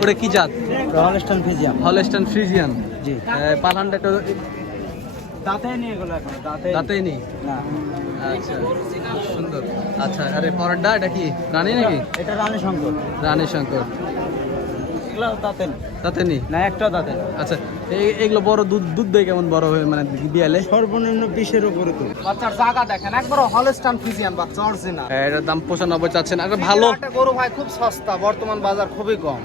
ওটা কি জাত? হলস্টন ফ্রিজিয়ান হলস্টন ফ্রিজিয়ান জি। পালানটা একটু দাঁতে নিয়ে গেল এখন দাঁতে দাঁতেই নেই? না। আচ্ছা সুন্দর। আচ্ছা আরে পরেরটা এটা কি রানী নাকি? এটা রানী শঙ্কর। রানী শঙ্কর। এগুলো দাঁতে নেই। না? একটাও দাঁতে আচ্ছা এই- এগুলো বড় দুধ দুধ দেয় কেমন বড় হয়ে মানে বিয়ালে? সর্বনিম্ন বিশের উপরে তো বাচ্চার জায়গা দেখেন একবার হলস্টান ফিজিয়ান বাচ্চা অরিজিনাল হ্যাঁ, এটার দাম পঁচানব্বই চাচ্ছেন। আর ভালো। একটা গরু ভাই খুব সস্তা বর্তমান বাজার খুবই কম।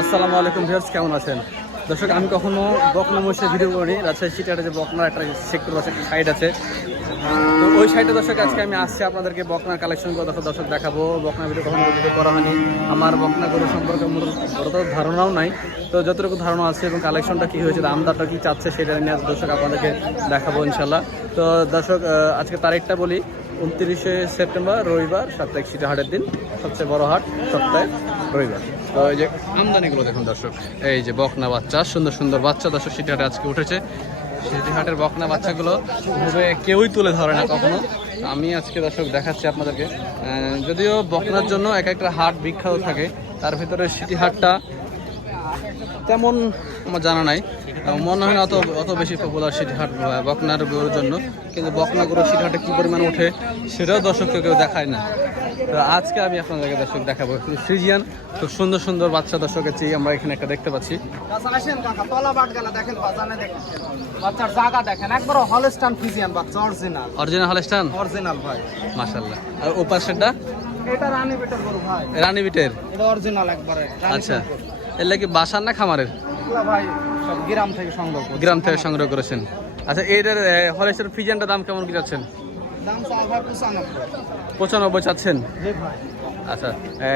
আসসালামু আলাইকুম ভিউয়ার্স কেমন আছেন? দর্শক আমি কখনো বকনা মহিষের ভিডিও করি রাজশাহী সিটারে যে বকনার একটা সেক্টর আছে একটা সাইড আছে। তো ওই সাইডে দর্শক, আজকে আমি আসছি আপনাদেরকে বকনার কালেকশন দর্শক দর্শক দেখাবো। বকনা ভিডিও কখনো করা হয়নি। আমার বকনা গরু সম্পর্কে মোর ধারণাও নাই। তো যতটুকু ধারণা আছে এবং কালেকশনটা কী হয়েছে দামদারটা কী চাচ্ছে সেটা নিয়ে আজ দর্শক আপনাদেরকে দেখাবো ইনশাল্লাহ তো দর্শক আজকে তারিখটা বলি, উনত্রিশে সেপ্টেম্বর, রবিবার, সাপ্তাহিক সিটা হাটের দিন, সবচেয়ে বড় হাট সপ্তাহে রবিবার। তো এই যে আমদানিগুলো দেখুন দর্শক, এই যে বকনা বাচ্চা, সুন্দর সুন্দর বাচ্চা দর্শক, সিটি হাটে আজকে উঠেছে। হাটের বকনা বাচ্চাগুলো কেউই তুলে ধরে না কখনো। আমি আজকে দর্শক দেখাচ্ছি আপনাদেরকে। যদিও বকনার জন্য এক একটা হাট বিখ্যাত থাকে, তার ভিতরে সিটি হাটটা তেমন আমার জানা নাই। মনে হয় না অত অত বেশি পপুলার সিটি হাট আহ, বকনার গরুর জন্য। কিন্তু বকনা গরু সিটি হাটে কী পরিমাণ ওঠে সেটাও দর্শককে কেউ দেখায় না। তো আজকে আমি আপনাদেরকে দর্শক দেখাবো ফ্রিজিয়ান খুব সুন্দর সুন্দর বাচ্চা দর্শকের চেয়ে আমরা এখানে একটা দেখতে পাচ্ছি। অরিজিনাল অরিজিনাল হলস্টান অরিজিনাল ভাই। মাশাল্লাহ আর ও পাশেরটা? এটা রানী বেটার গরু ভাই। রানী বিটের? এটা অরিজিনাল একবারে আচ্ছা। কি বাসার না খামারের? এগুলা ভাই সব গ্রাম থেকে সংগ্রহ গ্রাম থেকে সংগ্রহ করেছেন। আচ্ছা এটার হলেসের ফিজেনটা দাম কেমন কি যাচ্ছেন? দাম পঁচানব্বই। পঁচানব্বই চাচ্ছেন? আচ্ছা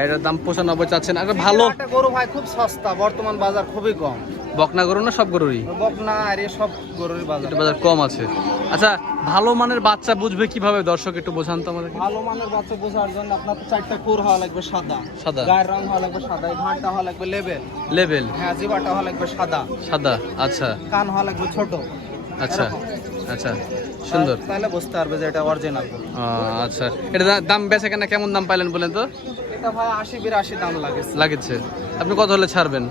এটার দাম পঁচানব্বই চাচ্ছেন। আর ভালো গরু ভাই খুব সস্তা বর্তমান বাজার খুবই কম। বকনা গরু না সব গরুরই? বকনা আর সব বাজার। বাজার কম আছে। আচ্ছা ভালো মানের বাচ্চা বুঝবে কীভাবে? দর্শক একটু বোঝান তো আমাদের ভালো মানের বাচ্চা বোঝার জন্য আপনার চারটা কোর হওয়া লাগবে সাদা। সাদা। গায়ের রং হওয়া লাগবে সাদা ঘাটটা হওয়া লাগবে লেবেল। লেবেল। হ্যাঁ জিবাটা হওয়া লাগবে সাদা। সাদা আচ্ছা। কান হওয়া লাগবে ছোট। আচ্ছা আচ্ছা সুন্দর। তাহলে বুঝতে পারবে যে এটা অরিজিনাল আচ্ছা। এটা দাম বেচে কেনা কেমন দাম পাইলেন বলেন তো? এটা ভাই আশি বিরাশি দাম লাগে লাগেছে। আপনি কত হলে ছাড়বেন?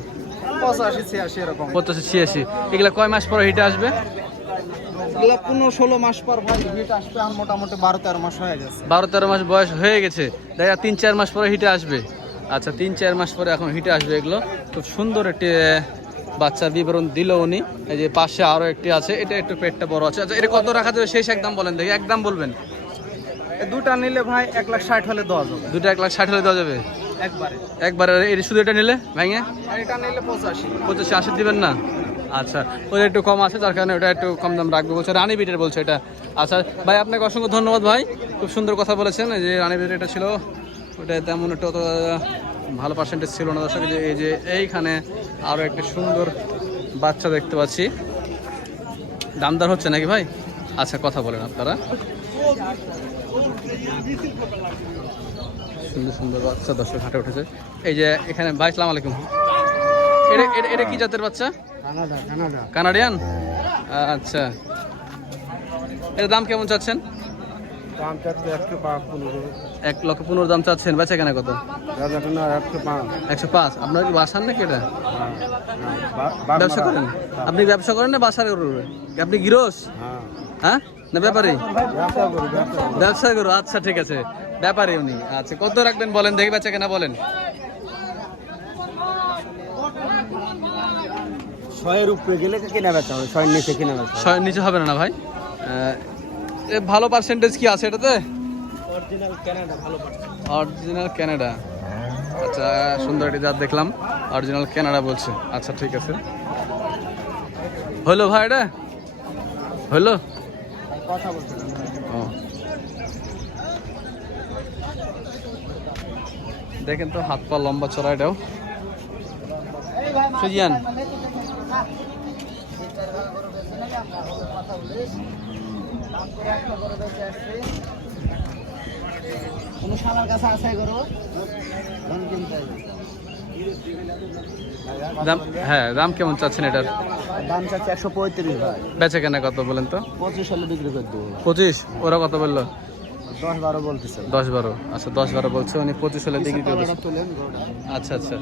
পঁচাশি ছিয়াশি এরকম। পঁচাশি ছিয়াশি। এগুলা কয় মাস পরে হিটে আসবে? এগুলো পনেরো ষোলো মাস পর ভাই হিট আসবে আর মোটামুটি বারো তেরো মাস হয়ে গেছে। বারো তেরো মাস বয়স হয়ে গেছে। দেখা তিন চার মাস পরে হিটে আসবে। আচ্ছা তিন চার মাস পরে এখন হিটে আসবে এগুলো। খুব সুন্দর একটি বাচ্চার বিবরণ দিল উনি। এই যে পাশে আরও একটি আছে। এটা একটু পেটটা বড় আছে। আচ্ছা এটা কত রাখা যাবে? শেষ একদম বলেন দেখি। একদম বলবেন। দুটা নিলে ভাই এক লাখ ষাট হলে দেওয়া যাবে। দুটো এক লাখ ষাট হলে দেওয়া যাবে। একবারে। একবারে এই শুধু এটা নিলে ভেঙে? এটা নিলে পঁচাশি। পঁচাশি আশি দিবেন না? আচ্ছা ওটা একটু কম আছে যার কারণে ওটা একটু কম দাম রাখবে বলছে। রানী বিটের বলছে এটা। আচ্ছা ভাই আপনাকে অসংখ্য ধন্যবাদ ভাই। খুব সুন্দর কথা বলেছেন যে রানী বিটের এটা ছিল। ওটা তেমন একটু অত ভালো পার্সেন্টেজ ছিল না দর্শক যে- এই যে এইখানে আরও একটা সুন্দর বাচ্চা দেখতে পাচ্ছি। দামদার হচ্ছে নাকি ভাই? আচ্ছা কথা বলেন আপনারা। সুন্দর সুন্দর বাচ্চা দর্শক হাটে উঠেছে। এই যে এখানে ভাই সালাম আলাইকুম। এটা এটা- কি জাতের বাচ্চা? Canada Canada. কানাডিয়ান? আচ্ছা। এর দাম কেমন চাচ্ছেন? এক লক্ষ পনেরো দাম চাচ্ছেন। বেচা কেনা কত? একশো পাঁচ। আপনার কি বাসার নাকি এটা? হ্যাঁ ব্যবসা করেন? আপনি ব্যবসা করেন না বাসার আপনি গিরোস? হ্যাঁ। হ্যাঁ? না ব্যাপারী? ব্যবসা করি আচ্ছা ঠিক আছে। ব্যাপারী উনি আচ্ছা কত রাখবেন বলেন দেখি বেচা কেনা বলেন। ছয়ের উপরে গেলে কিনা বেচা হবে ছয়ের নিচে কিনা বেচা ছয়ের নিচে হবে না না ভাই? এ ভালো পার্সেন্টেজ কি আছে এটাতে? অরিজিনাল ভালো আচ্ছা সুন্দর একটি জাত দেখলাম। অরিজিনাল কানাডা বলছে। আচ্ছা ঠিক আছে। হলো ভাই এটা? হলো? কথা বলছিলাম দেখেন তো হাত পা লম্বা চড়া এটাও। সুজিয়ান। কোনো সালার কাছে আছে গরু? দাম হ্যাঁ দাম কেমন চাচ্ছেন এটার? দাম চাচ্ছে একশো পঁয়ত্রিশ ভাই। বেচে কেনা কত বলেন তো? পঁচিশ হলে বিক্রি করে দেবো। পঁচিশ? ওরা কত বলল? দশ বারো বলতেছে। দশ বারো। আচ্ছা দশ বারো বলছে উনি পঁচিশ হলে বিক্রি করে আচ্ছা আচ্ছা।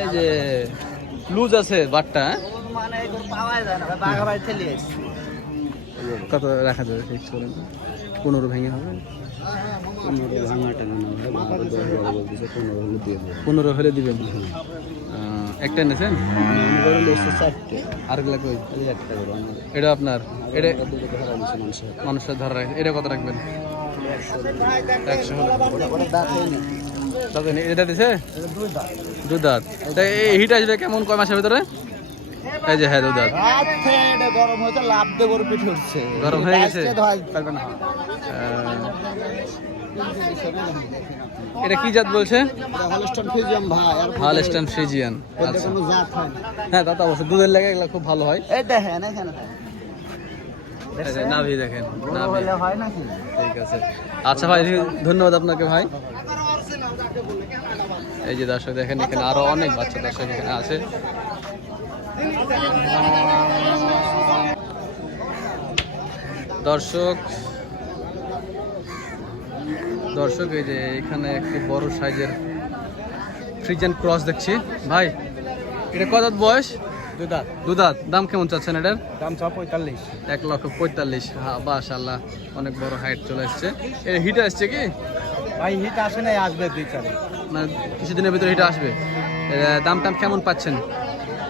এই যে লুজ আছে বাটটা হ্যাঁ? কত রাখা যাবে ফিক্স পনেরো ভেঙে হবে। পনেরো ভাঙাটা না ভাই দশ বারো বলতেছে পনেরো হলে দিয়ে দেবো পনেরো হলে দিবেন। একটা এনেছেন কই করে আমাদের এটা আপনার এটা মানুষের ধরা রাখে এটা কত রাখবেন একশো এটা দিছে দুধ দাঁত এই হিট আসবে কেমন কয় মাসের ভিতরে এই যে হ্যাঁ দুধ দাঁত আচ্ছা গরম হয়েছে লাভ দিয়ে গরু পিঠে উঠছে। গরম হয়ে গেছে? পারবে না। আহ, এটা কি জাত বলছে? হলস্টন আর হালস্টান ফ্রিজিয়ান আচ্ছা। হয় তা তো অবশ্যই। দুধের লেগে এগুলো খুব ভালো হয়। এই দেখেন এখানে নাভি দেখেন নাভি। হয় নাকি? ঠিক আছে। আচ্ছা ভাই ধন্যবাদ আপনাকে ভাই। এই যে দর্শক দেখেন এখানে আরও অনেক বাচ্চা দর্শক এখানে আছে। দর্শক দর্শক এই যে এখানে একটি বড় সাইজের ফ্রিজেন ক্রস দেখছি। ভাই এটা কত বয়স? দুই দাঁত। দুদাত দাম কেমন চাচ্ছেন এটার? দাম ছ পঁয়তাল্লিশ। এক লক্ষ পঁয়তাল্লিশ। হ্যাঁ বাসাল্লাহ অনেক বড় হাইট চলে এসছে। এটা হিট আসছে কি? ভাই হিট আসে না আসবে দুই চারে। মানে কিছুদিনের ভিতরে হিট আসবে। দাম টাম কেমন পাচ্ছেন?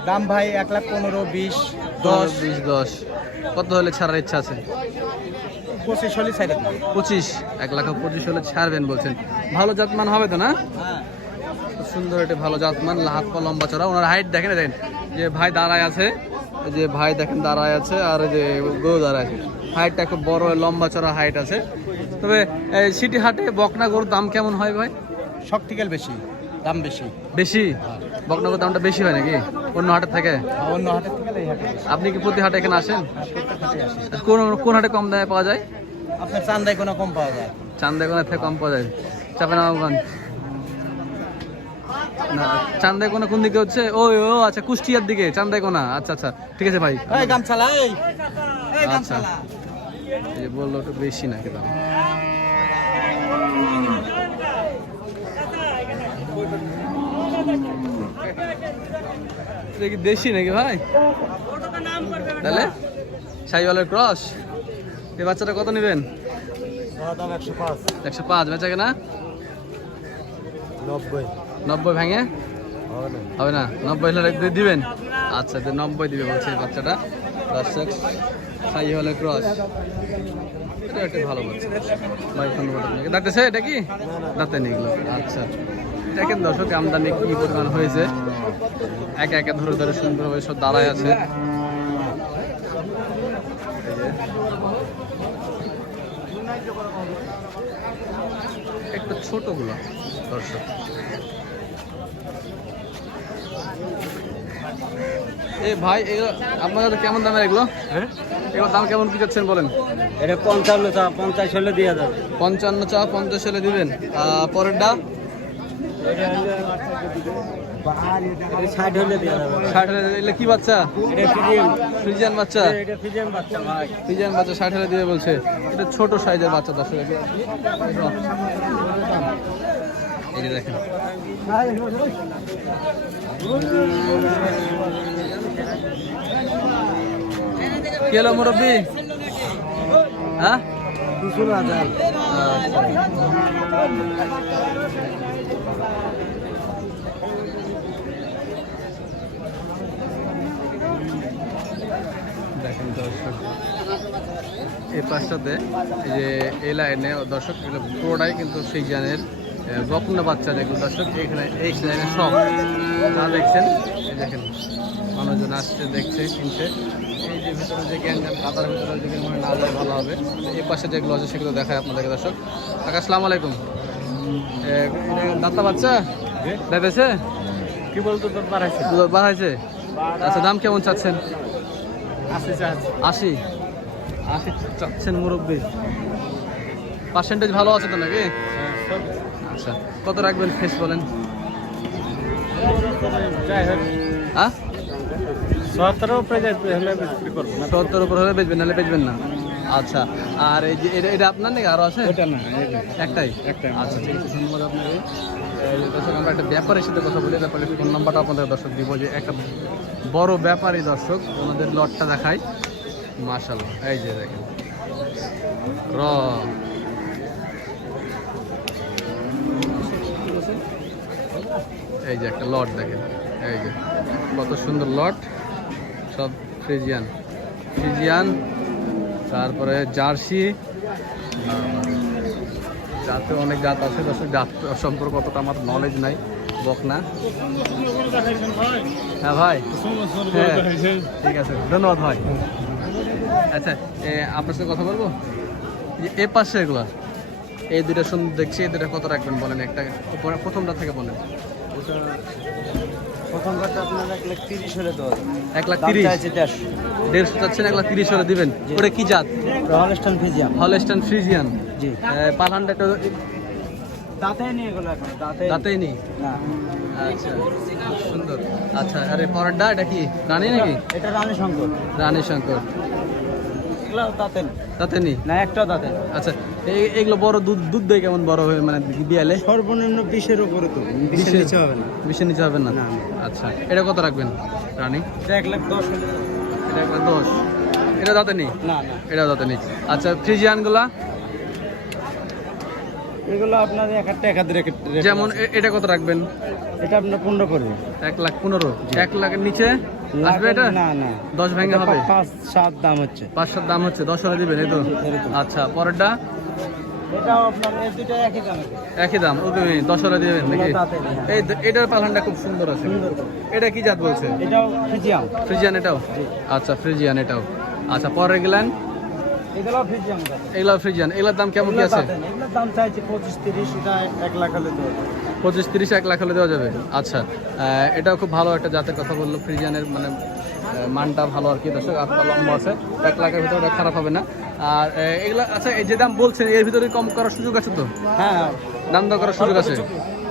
দাম ভাই এক লাখ পনেরো বিশ দশ। বিশ দশ। কত হলে ছাড়ার ইচ্ছা আছে? পঁচিশ হলে সাইড পঁচিশ এক লাখ পঁচিশ হলে ছাড়বেন বলছেন। ভালো জাতমান হবে তো না? হ্যাঁ। সুন্দর এটা ভালো জাতমান হাত পা লম্বা চড়া। ওনার হাইট দেখেন দেখেন। যে ভাই দাঁড়ায় আছে যে ভাই দেখেন দাঁড়ায় আছে আর যে গরু দাঁড়ায় আছে। হাইটটা খুব বড় লম্বা চড়া হাইট আছে। তবে সিটি হাটে বকনা গরুর দাম কেমন হয় ভাই? শক্তিকাল বেশি দাম বেশি। বেশি? বকনা গরুর দামটা বেশি হয় নাকি? অন্য হাটের থেকে? অন্য হাটের থেকে হাটে। আপনি কি প্রতি হাটে এখানে আসেন? আসে। আর কোন কোন হাটে কম দামে পাওয়া যায়? আপনার চান্দায় কোনো কম পাওয়া যায়? চান্দাইকোনা থেকে কম পাওয়া যায়। চাপানাগঞ্জ না চান্দাইকোনা কোন দিকে হচ্ছে? ও ও আচ্ছা কুষ্টিয়ার দিকে চান্দাইকোনা আচ্ছা আচ্ছা ঠিক আছে ভাই। এই গামছালা এই। এই আচ্ছা। গামছালা। এই বলল একটু বেশি নাকি দাম। এটা কি দেশি নাকি ভাই? তাহলে সাইওয়ালের ক্রস। এই বাচ্চাটা কত নেবেন? একশো পাঁচ। বেচা কেনা? নব্বই। নব্বই ভেঙে? হবে না। নব্বই হলে দিবেন? আচ্ছা নব্বই দিবে বলছে এই বাচ্চাটা। দর্শক সাই হলে ক্রস। এটা একটা ভালো বাচ্চা। ভাই ধন্যবাদ আপনাকে। দাঁতেছে এটা কি? দাঁতে নিগুলো আচ্ছা। দেখেন দর্শক আমদানি কি পরিমাণ হয়েছে? একে একে ধরে ধরে সুন্দরভাবে সব দাঁড়ায় আছে। একটু ছোটগুলো দর্শক। এ ভাই এগুলো কাছে কেমন দামের এগুলো? হ্যাঁ? এগুলো দাম কেমন কি চাচ্ছেন বলেন? এটা পঞ্চান্ন চা পঞ্চাশ হলে দিয়ে যাবে। পঞ্চান্ন চা পঞ্চাশ হলে দিবেন। আহ, পরেরটা? ষাট হলে ষাট হলে এগুলো কি বাচ্চা এটা ফ্রিজিয়ান বাচ্চা? এটা বাচ্চা ভাই। ফ্রিজিয়ান বাচ্চা ষাট হলে দিবে বলছে। এটা ছোট সাইজের বাচ্চা দশ এই যে দেখেন। কি হলো মুরব্বী? হ্যাঁ? কিছু না দর্শক এই পাশটাতে এই যে এই লাইনে দর্শক এগুলো পুরোটাই কিন্তু ফ্রিজিয়ানের বকনা বাচ্চা যেগুলো দর্শক এখানে এই লাইনে সব। না দেখছেন? এই দেখেন মানুষজন আসছে দেখছে কিনছে। এই যে ভিতরে যে গ্যাঞ্জাম কাতার ভিতরে যেগুলো মনে না যায় ভালো হবে। এই পাশে যেগুলো আছে সেগুলো দেখায় আপনাদেরকে দর্শক। কাকা আসসালামু আলাইকুম। এ, বাচ্চা? দেখেছে কি বলতো বাড়াইছে? বাড়াইছে? আচ্ছা দাম কেমন চাচ্ছেন? আশি আশি? চাচ্ছেন মুরব্বী। পার্সেন্টেজ ভালো আছে তো নাকি? আচ্ছা কত রাখবেন ফেস বলেন? হ্যাঁ? সতেরো উপরে হলে বেচবেন নাহলে বেচবেন না। আচ্ছা আর এই যে এটা এটা আপনার নাকি আরও আছে? এটা না একটাই? একটাই। আচ্ছা ঠিক আছে ধন্যবাদ আপনাকে। দর্শক আমরা একটা ব্যাপারের সাথে কথা বলি ব্যাপারে ফোন নাম্বারটা আপনাদের দর্শক দিব যে একটা বড় ব্যাপারী দর্শক, ওনাদের লটটা দেখাই। মাশাল এই যে দেখেন। র। এই যে একটা লট দেখেন, এই যে। কত সুন্দর লট, সব ফ্রিজিয়ান। ফ্রিজিয়ান, তারপরে জার্সি। জাতে অনেক জাত আছে, দর্শক, জাত সম্পর্কে অতটা আমার নলেজ নাই। বকনা। হ্যাঁ ভাই। হ্যাঁ ঠিক আছে। ধন্যবাদ ভাই। আচ্ছা আপনার সাথে কথা বলব? এ পাশে এগুলো। এই দুটা সুন্দর দেখছি এই দুটা কত রাখবেন বলেন একটা প্রথমটা থেকে বলেন। প্রথম কার্ডটা আপনার এক লাখ তিরিশ হলে তো এক লাখ তিরিশ? দেড়শো। দেড়শো চাচ্ছেন এক লাখ তিরিশ হলে দিবেন। ওটা কি জাত? Holstein Friesian Holstein Friesian. জি। পালহানটা একটু দাঁতে নিয়ে এখন দাঁতে দাঁতেই নেই? না। আচ্ছা খুব সুন্দর। আচ্ছা আরে পরেরটা এটা কি রানী নাকি? এটা রানী শঙ্কর। রানী শঙ্কর। এগুলো দাঁতে দাঁতে নেই? না একটাও দাঁতে আচ্ছা এই এগুলো বড় দুধ দুধ দেয় কেমন বড় হয়ে মানে বিয়ালে? সর্বনিম্ন বিশের উপরে তো বিশের বিশের- নিচে হবে না। নিচে হবে। আচ্ছা এটা কত রাখবেন রানী? এটা এক লাখ দশ হলে এটা একবার দশ। এটা দাঁতে নেই? না না। এটা দাঁতে নেই। আচ্ছা ফ্রিজিয়ানগুলা? এগুলো আপনার এক একটা এক রেখে যেমন এটা কত রাখবেন? এটা আপনার পনেরো করবে এক লাখ পনেরো? এক লাখের নিচে আসবে এটা? না না। দশ ভেঙে হবে? পাঁচ সাত দাম হচ্ছে। পাঁচশোর দাম হচ্ছে। দশ হলে দিবেন এই তো? আচ্ছা পরেরটা? এটাও দুটো একই দামে। একই দাম। ওকে দশ হলে দিবেন নাকি? হ্যাঁ। এই এটার পালনটা খুব সুন্দর আছে। এটা কি জাত বলছে? এটাও ফ্রিজিয়ান। এটাও? আচ্ছা ফ্রিজিয়ান এটাও। আচ্ছা পরে গেলেন এগুলো ফ্রিজিয়ান এগুলোর দাম কেমন কি আছে? এগুলোর দাম চাইছে পঁচিশ তিরিশ এটা এক লাখ হলে পঁচিশ তিরিশ এক লাখ হলে দেওয়া যাবে। আচ্ছা এটাও খুব ভালো একটা জাতের কথা বলল। ফ্রিজিয়ানের মানে মানটা ভালো আর কি। দর্শক আপনার লম্বা আছে। এক লাখের ভিতরে খারাপ হবে না। আর এগুলো আচ্ছা এই যে দাম বলছেন এর ভিতরে কম করার সুযোগ আছে তো? হ্যাঁ। দাম দর করার সুযোগ আছে?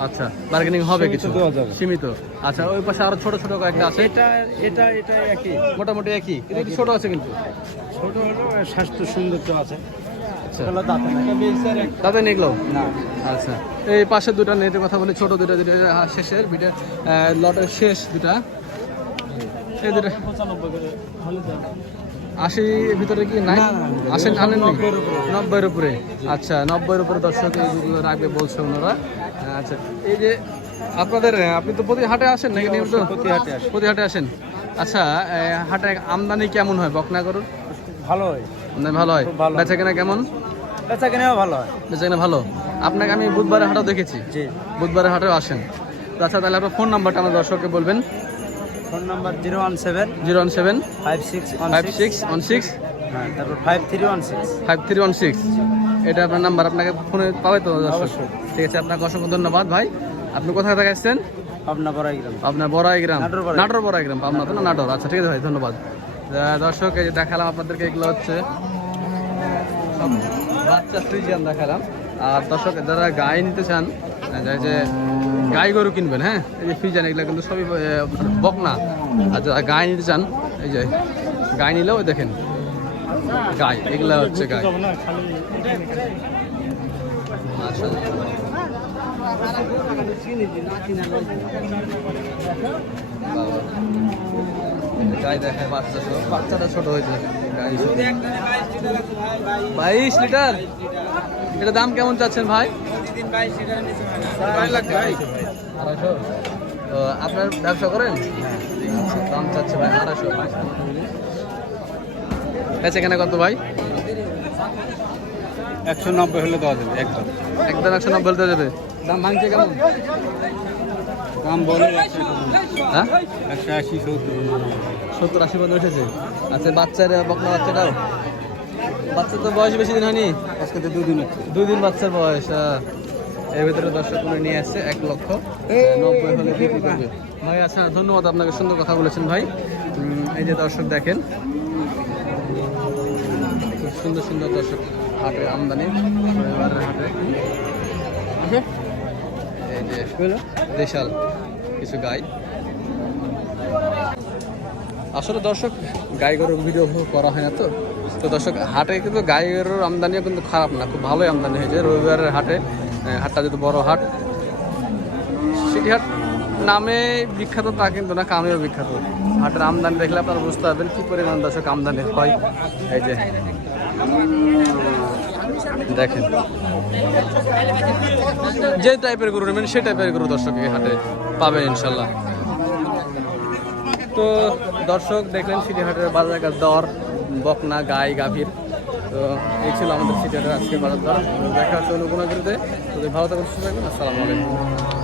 আচ্ছা বার্গেনিং হবে কিছু। সীমিত। আচ্ছা ওই পাশে আরও ছোট ছোট কয়েকটা আছে? এটা এটা এটা একই। মোটামুটি একই। ছোট আছে কিন্তু। ছোট হলো স্বাস্থ্য সৌন্দর্য আছে। আচ্ছা। এগুলো দাঁতে না তাদের এগুলো না। আচ্ছা। এই পাশের দুটা নেটের কথা বলি ছোট দুটা দুটা শেষের বিটা লটের শেষ দুটা। এই দুটা। আশির ভিতরে কি নাই? না, না, না। আশি আনেননি নব্বইয়ের উপরে। আচ্ছা নব্বইয়ের উপরে দর্শক এইগুলো রাখবে বলছে ওনারা। আচ্ছা এই যে আপনাদের আপনি তো প্রতি হাটে আসেন নাকি নিয়মিত? প্রতি হাটে আসি। প্রতি হাটে আসেন। আচ্ছা হাটে আমদানি কেমন হয়? বকনা গরুর ভালো হয়। ভালো হয়? বেচা কেনা কেমন? বেচা কেনাও ভালো হয়। বেচা কেনা ভালো? আপনাকে আমি বুধবারে হাটও দেখেছি। জি। বুধবারে হাটেও আসেন। তো আচ্ছা তাহলে আপনার ফোন নাম্বারটা আমার দর্শককে বলবেন। Phone number zero one seven zero one seven five six five six. One six. হ্যাঁ তারপর five three one six. Five three one six. এটা আপনার নাম্বার আপনাকে ফোনে পাবে তো অবশ্যই। ঠিক আছে আপনাকে অসংখ্য ধন্যবাদ ভাই। আপনি কোথায় থেকে আসছেন? পাবনা বড়াই গ্রাম আপনার বড়াই গ্রাম নাটোর বড়াই। গ্রাম পাবনা তো না নাটোর? আচ্ছা ঠিক আছে ভাই ধন্যবাদ। দর্শক এই যে দেখালাম আপনাদেরকে এগুলো হচ্ছে। বাচ্চা ফ্রিজিয়ান দেখালাম। আর দর্শক যারা গাই নিতে চান যে গাই গরু কিনবেন হ্যাঁ? এই যে ফ্রিজিয়ান এগুলো কিন্তু সবই আহ, বকনা। আর যারা গাই নিতে চান এই যে গাই নিলেও দেখেন গাই এগুলো হচ্ছে গাই। গাই দেখে বাচ্চা বাচ্চাটা ছোট হয়েছে। বাইশ লিটার? এটা দাম কেমন চাচ্ছেন ভাই? আড়াইশো। আপনার ব্যবসা করেন? দাম চাচ্ছে ভাই আড়াইশো। বেচে কেনা কত ভাই? একশো নব্বই হলে দেওয়া যাবে একদম। একদম একশো নব্বই হলে দেওয়া যাবে। দাম ভাঙছে কেমন? দাম বলে হ্যাঁ একশো আশি সত্তর। সত্তর আশি পর্যন্ত উঠেছে আচ্ছা বাচ্চার বকনা বাচ্চাটাও? বাচ্চার তো বয়স বেশি দিন হয়নি? আজকে তো দুদিন হচ্ছে। দুই দিন বাচ্চার বয়স এর ভিতরে দর্শক করে নিয়ে আসছে এক লক্ষ নব্বই হলে বিক্রি করবে। ভাই আচ্ছা ধন্যবাদ আপনাকে সুন্দর কথা বলেছেন ভাই। এই যে দর্শক দেখেন। খুব সুন্দর সুন্দর দর্শক হাটে আমদানি হাটে। যে দেশাল কিছু গাই। আসলে দর্শক, গাই গরুর ভিডিও করা হয় না তো। তো দর্শক, হাটে কিন্তু গায়ের আমদানিও কিন্তু খারাপ না, খুব ভালোই আমদানি হয়েছে। রবিবারের হাটে হাটটা যেহেতু বড় হাট, সিটি হাট নামে বিখ্যাত তা কিন্তু না, কামেও বিখ্যাত। হাটের আমদানি দেখলে আপনারা বুঝতে পারবেন কি পরিমাণ দর্শক আমদানি হয়। এই যে দেখেন। যে টাইপের গরু নেবেন, সেই টাইপের গরু দর্শকের হাটে পাবেন ইনশাল্লাহ। তো দর্শক দেখলেন সিটিহাটের বাজার দর, বকনা, গাই, গাভীর। তো এই ছিল আমাদের সিটিহাটের আজকে বাজার দর দেখা হচ্ছে অন্য কোনো ভিডিওতে। তো ভালো থাকুন, সুস্থ থাকবেন আসসালামু আলাইকুম।